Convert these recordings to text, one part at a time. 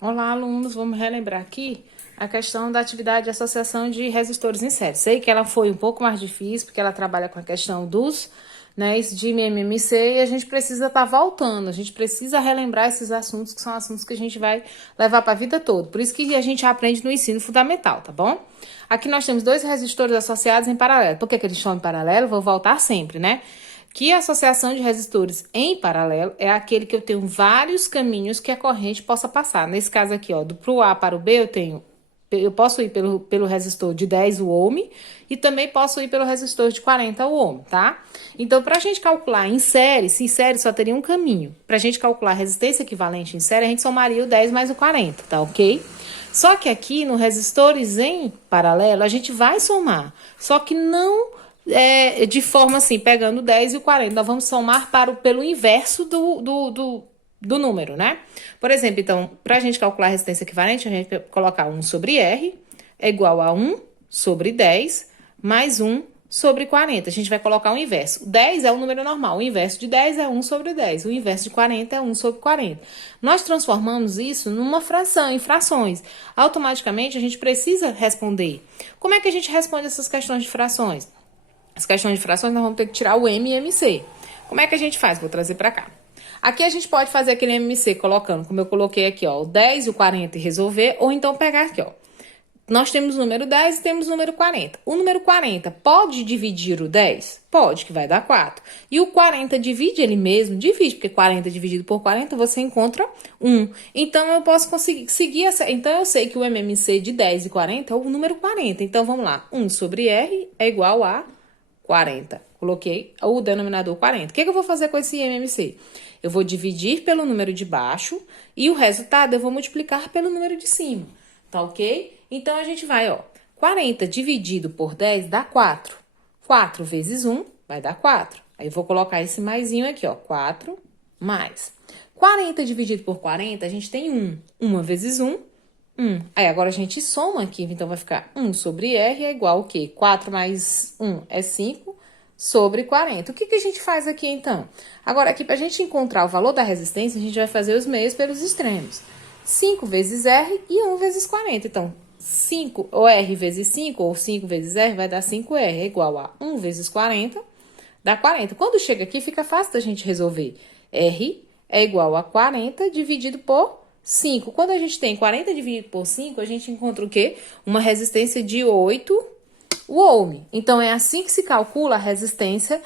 Olá, alunos. Vamos relembrar aqui a questão da atividade de associação de resistores em série. Sei que ela foi um pouco mais difícil, porque ela trabalha com a questão dos, né, de MMC, e a gente precisa estar voltando, a gente precisa relembrar esses assuntos, que são assuntos que a gente vai levar para a vida toda. Por isso que a gente aprende no ensino fundamental, tá bom? Aqui nós temos dois resistores associados em paralelo. Por que eles estão em paralelo? Vou voltar sempre, né? Que a associação de resistores em paralelo é aquele que eu tenho vários caminhos que a corrente possa passar. Nesse caso aqui, ó, pro A para o B, eu posso ir pelo resistor de 10 ohm e também posso ir pelo resistor de 40 ohm, tá? Então, para a gente calcular em série, se em série só teria um caminho. Para a gente calcular a resistência equivalente em série, a gente somaria o 10 mais o 40, tá ok? Só que aqui no resistores em paralelo, a gente vai somar, só que não de forma assim, pegando o 10 e o 40. Nós vamos somar pelo inverso do número, né? Por exemplo, então, para a gente calcular a resistência equivalente, a gente vai colocar 1 sobre R é igual a 1 sobre 10 mais 1 sobre 40. A gente vai colocar o inverso. 10 é o número normal, o inverso de 10 é 1 sobre 10, o inverso de 40 é 1 sobre 40. Nós transformamos isso numa fração, em frações. Automaticamente, a gente precisa responder. Como é que a gente responde essas questões de frações? As questões de frações, nós vamos ter que tirar o M e MC. Como é que a gente faz? Vou trazer para cá. Aqui a gente pode fazer aquele MC colocando, como eu coloquei aqui, ó, o 10 e o 40 e resolver, ou então pegar aqui, ó. Nós temos o número 10 e temos o número 40. O número 40 pode dividir o 10? Pode, que vai dar 4. E o 40 divide ele mesmo? Divide, porque 40 dividido por 40 você encontra 1. Então, eu posso conseguir seguir essa... Então, eu sei que o MMC de 10 e 40 é o número 40. Então, vamos lá. 1 sobre R é igual a 40. Coloquei o denominador 40. O que eu vou fazer com esse MMC? Eu vou dividir pelo número de baixo e o resultado eu vou multiplicar pelo número de cima. Tá ok? Então, a gente vai, ó. 40 dividido por 10 dá 4. 4 vezes 1 vai dar 4. Aí, eu vou colocar esse maisinho aqui, ó. 4 mais. 40 dividido por 40, a gente tem 1. 1 vezes 1, 1. Aí, agora a gente soma aqui, então vai ficar 1 sobre R é igual ao quê? 4 mais 1 é 5 sobre 40. O que a gente faz aqui, então? Agora, aqui, para a gente encontrar o valor da resistência, a gente vai fazer os meios pelos extremos. 5 vezes R e 1 vezes 40. Então, 5, ou R vezes 5, ou 5 vezes R, vai dar 5R, é igual a 1 vezes 40, dá 40. Quando chega aqui, fica fácil da gente resolver. R é igual a 40 dividido por 5. Quando a gente tem 40 dividido por 5, a gente encontra o quê? Uma resistência de 8 ohm. Então, é assim que se calcula a resistência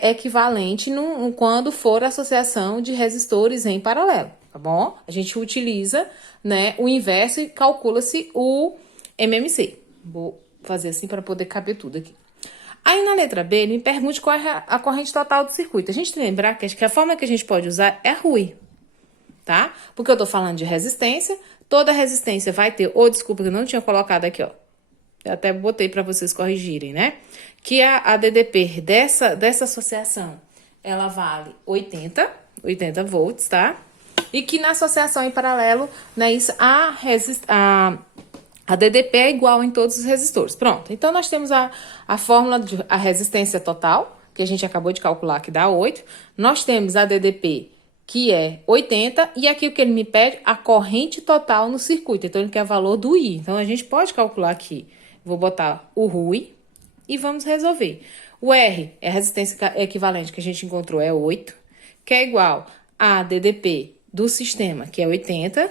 equivalente quando for a associação de resistores em paralelo, tá bom? A gente utiliza, né, o inverso e calcula-se o MMC. Vou fazer assim para poder caber tudo aqui. Aí, na letra B, ele me pergunte qual é a corrente total do circuito. A gente tem que lembrar que a forma que a gente pode usar é RUI, tá? Porque eu tô falando de resistência, toda resistência vai ter, desculpa, que eu não tinha colocado aqui, ó. Eu até botei para vocês corrigirem, né? Que a DDP dessa associação, ela vale 80 volts, tá? E que na associação em paralelo, né, a DDP é igual em todos os resistores. Pronto, então nós temos a fórmula de a resistência total, que a gente acabou de calcular, que dá 8. Nós temos a DDP, que é 80, e aqui o que ele me pede, a corrente total no circuito. Então, ele quer o valor do I. Então, a gente pode calcular aqui. Vou botar o RUI e vamos resolver. O R é a resistência equivalente que a gente encontrou, é 8, que é igual a DDP do sistema, que é 80,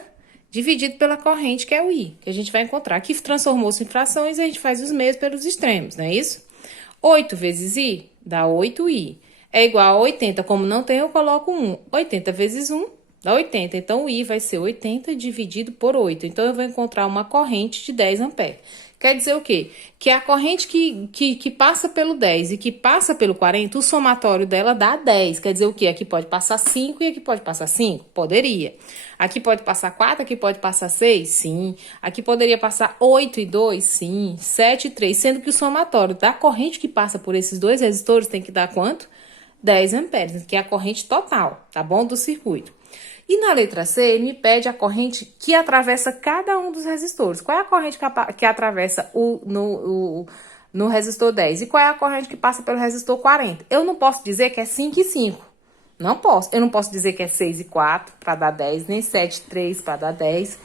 dividido pela corrente, que é o I, que a gente vai encontrar. Aqui transformou-se em frações e a gente faz os meios pelos extremos, não é isso? 8 vezes I dá 8I. É igual a 80. Como não tem, eu coloco 1. 80 vezes 1 dá 80. Então, o I vai ser 80 dividido por 8. Então, eu vou encontrar uma corrente de 10 amperes. Quer dizer o quê? Que a corrente que passa pelo 10 e que passa pelo 40, o somatório dela dá 10. Quer dizer o quê? Aqui pode passar 5 e aqui pode passar 5? Poderia. Aqui pode passar 4, aqui pode passar 6? Sim. Aqui poderia passar 8 e 2? Sim. 7 e 3. Sendo que o somatório da corrente que passa por esses dois resistores tem que dar quanto? 10 amperes, que é a corrente total, tá bom? Do circuito. E na letra C, ele me pede a corrente que atravessa cada um dos resistores. Qual é a corrente que atravessa no resistor 10? E qual é a corrente que passa pelo resistor 40? Eu não posso dizer que é 5 e 5, Não posso. Eu não posso dizer que é 6 e 4 para dar 10, nem 7 e 3 para dar 10,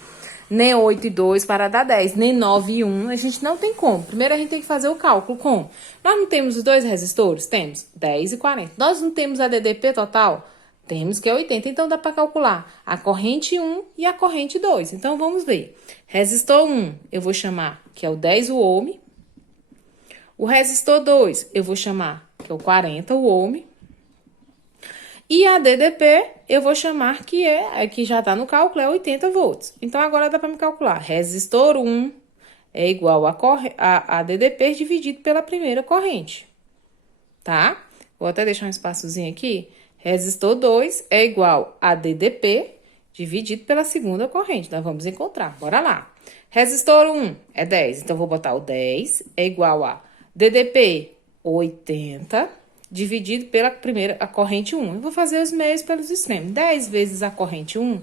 nem 8 e 2 para dar 10, nem 9 e 1. A gente não tem como. Primeiro a gente tem que fazer o cálculo com. Nós não temos os dois resistores? Temos 10 e 40. Nós não temos a DDP total? Temos, que é 80. Então dá para calcular a corrente 1 e a corrente 2. Então vamos ver. Resistor 1 eu vou chamar que é o 10 ohm. O resistor 2 eu vou chamar que é o 40 ohm. E a DDP, eu vou chamar que já está no cálculo, é 80 volts. Então, agora dá para me calcular. Resistor 1 é igual a DDP dividido pela primeira corrente, tá? Vou até deixar um espaçozinho aqui. Resistor 2 é igual a DDP dividido pela segunda corrente. Nós vamos encontrar, bora lá. Resistor 1 é 10, então vou botar o 10 é igual a DDP 80 dividido pela a corrente 1. Eu vou fazer os meios pelos extremos. 10 vezes a corrente 1,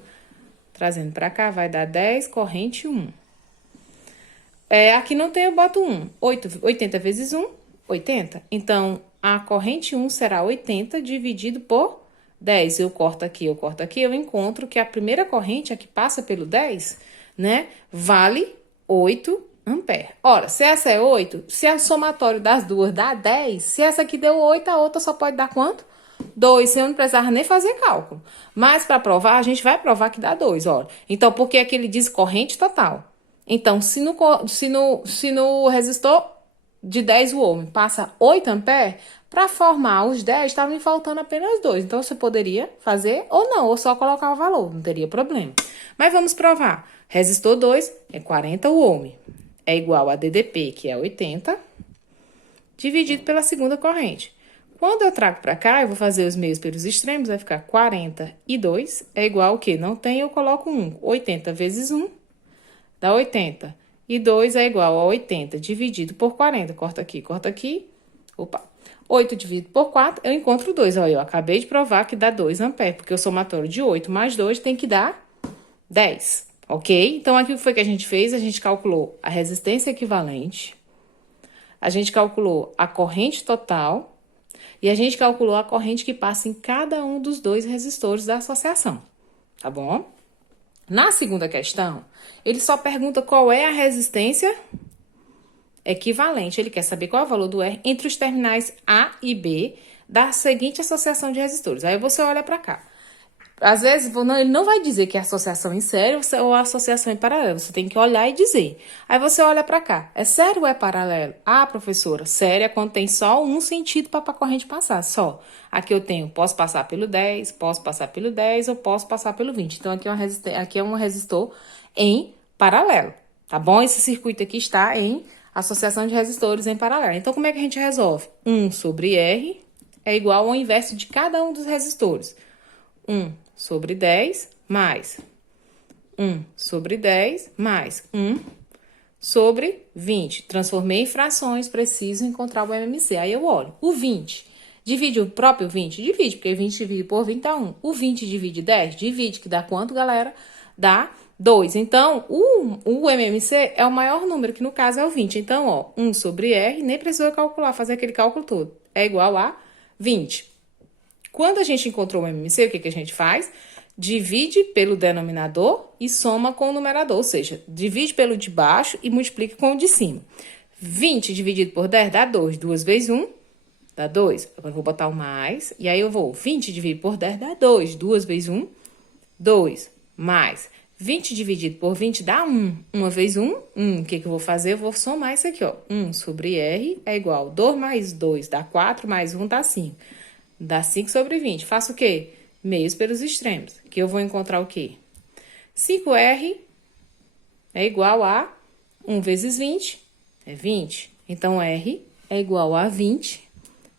trazendo para cá, vai dar 10 corrente 1. Aqui não tem, eu boto 1. 80 vezes 1, 80. Então, a corrente 1 será 80 dividido por 10. Eu corto aqui, eu encontro que a primeira corrente, a que passa pelo 10, né, vale 8 ampere. Ora, se essa é 8, se a somatório das duas dá 10, se essa aqui deu 8, a outra só pode dar quanto? 2, eu não precisava nem fazer cálculo. Mas para provar, a gente vai provar que dá 2, olha. Então, por que aqui ele diz corrente total? Então, se no resistor de 10 ohm passa 8 ampere, para formar os 10, estava me faltando apenas 2. Então, você poderia fazer ou não, ou só colocar o valor, não teria problema. Mas vamos provar. Resistor 2 é 40 ohm. É igual a DDP, que é 80, dividido pela segunda corrente. Quando eu trago para cá, eu vou fazer os meios pelos extremos, vai ficar 42 é igual ao quê? Não tem, eu coloco 1. 80 vezes 1 dá 80. E 2 é igual a 80 dividido por 40. Corta aqui. Opa. 8 dividido por 4, eu encontro 2. Olha, eu acabei de provar que dá 2 amperes, porque o somatório de 8 mais 2 tem que dar 10. Ok? Então, aqui o que foi que a gente fez? A gente calculou a resistência equivalente, a gente calculou a corrente total e a gente calculou a corrente que passa em cada um dos dois resistores da associação, tá bom? Na segunda questão, ele só pergunta qual é a resistência equivalente. Ele quer saber qual é o valor do R entre os terminais A e B da seguinte associação de resistores. Aí você olha para cá. Às vezes, ele não vai dizer que é associação em série ou associação em paralelo. Você tem que olhar e dizer. Aí você olha para cá. É sério ou é paralelo? Ah, professora, sério é quando tem só um sentido para a corrente passar, só. Aqui eu tenho, posso passar pelo 10, posso passar pelo 10 ou posso passar pelo 20. Então, aqui é um resistor em paralelo, tá bom? Esse circuito aqui está em associação de resistores em paralelo. Então, como é que a gente resolve? 1 sobre R é igual ao inverso de cada um dos resistores. 1 sobre 10 mais 1 sobre 10 mais 1 sobre 20. Transformei em frações, preciso encontrar o MMC. Aí eu olho. O 20 divide o próprio 20? Divide, porque 20 dividido por 20 dá 1. O 20 divide 10? Divide, que dá quanto, galera? Dá 2. Então, o MMC é o maior número, que no caso é o 20. Então, ó, 1 sobre R, nem precisou calcular, fazer aquele cálculo todo. É igual a 20. Quando a gente encontrou o MMC, o que a gente faz? Divide pelo denominador e soma com o numerador, ou seja, divide pelo de baixo e multiplica com o de cima. 20 dividido por 10 dá 2. 2 vezes 1 dá 2. Agora eu vou botar o mais, e aí eu vou 20 dividido por 10 dá 2. 2 vezes 1, 2. Mais 20 dividido por 20 dá 1. 1 vezes 1, 1. O que eu vou fazer? Eu vou somar isso aqui, ó. 1 sobre R é igual a 2 mais 2 dá 4, mais 1 dá 5. Dá 5 sobre 20. Faço o quê? Meios pelos extremos. Que eu vou encontrar o quê? 5R é igual a 1 vezes 20, é 20. Então, R é igual a 20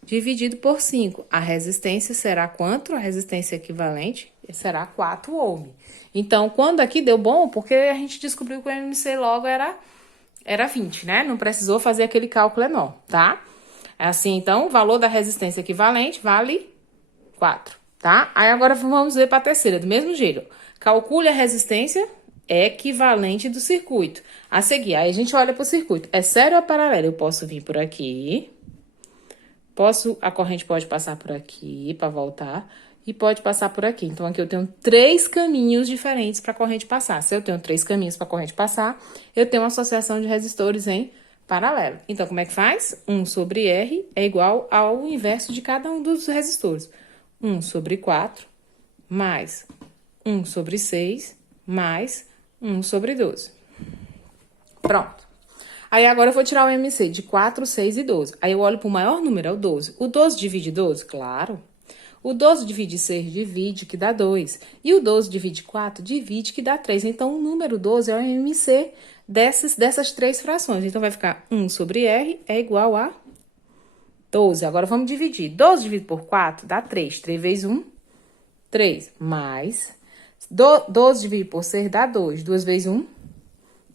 dividido por 5. A resistência será quanto? A resistência equivalente será 4 ohm. Então, quando aqui deu bom, porque a gente descobriu que o MMC logo era 20, né? Não precisou fazer aquele cálculo enorme, tá? Assim, então, o valor da resistência equivalente vale 4, tá? Aí, agora vamos ver para a terceira, do mesmo jeito. Calcule a resistência equivalente do circuito. A seguir, aí a gente olha para o circuito. É sério ou paralelo? Eu posso vir por aqui. A corrente pode passar por aqui para voltar. e pode passar por aqui. Então, aqui eu tenho 3 caminhos diferentes para a corrente passar. Se eu tenho 3 caminhos para a corrente passar, eu tenho uma associação de resistores em paralelo. Então, como é que faz? 1 sobre R é igual ao inverso de cada um dos resistores. 1 sobre 4 mais 1 sobre 6 mais 1 sobre 12. Pronto. Aí agora eu vou tirar o MC de 4, 6 e 12. Aí eu olho para o maior número, é o 12. O 12 divide 12? Claro. O 12 divide 6, divide, que dá 2. E o 12 divide 4, divide, que dá 3. Então, o número 12 é o MC dessas 3 frações. Então, vai ficar 1 sobre R é igual a 12. Agora, vamos dividir. 12 dividido por 4 dá 3. 3 vezes 1, 3. Mais 12 dividido por 6 dá 2. 2 vezes 1,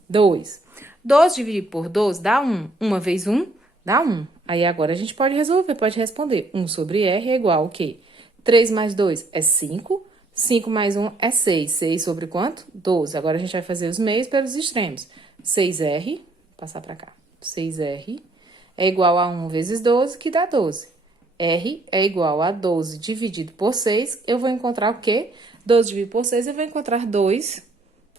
2. 12 dividido por 12 dá 1. 1 vezes 1 dá 1. Aí, agora, a gente pode resolver, pode responder. 1 sobre R é igual ao quê? 3 mais 2 é 5. 5 mais 1 é 6. 6 sobre quanto? 12. Agora, a gente vai fazer os meios pelos extremos. 6R, vou passar para cá. 6R é igual a 1 vezes 12, que dá 12. R é igual a 12 dividido por 6. Eu vou encontrar o quê? 12 dividido por 6, eu vou encontrar 2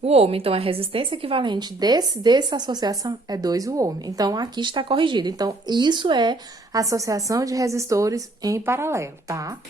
o ohm. Então, a resistência equivalente dessa associação é 2 o ohm. Então, aqui está corrigido. Então, isso é associação de resistores em paralelo, tá?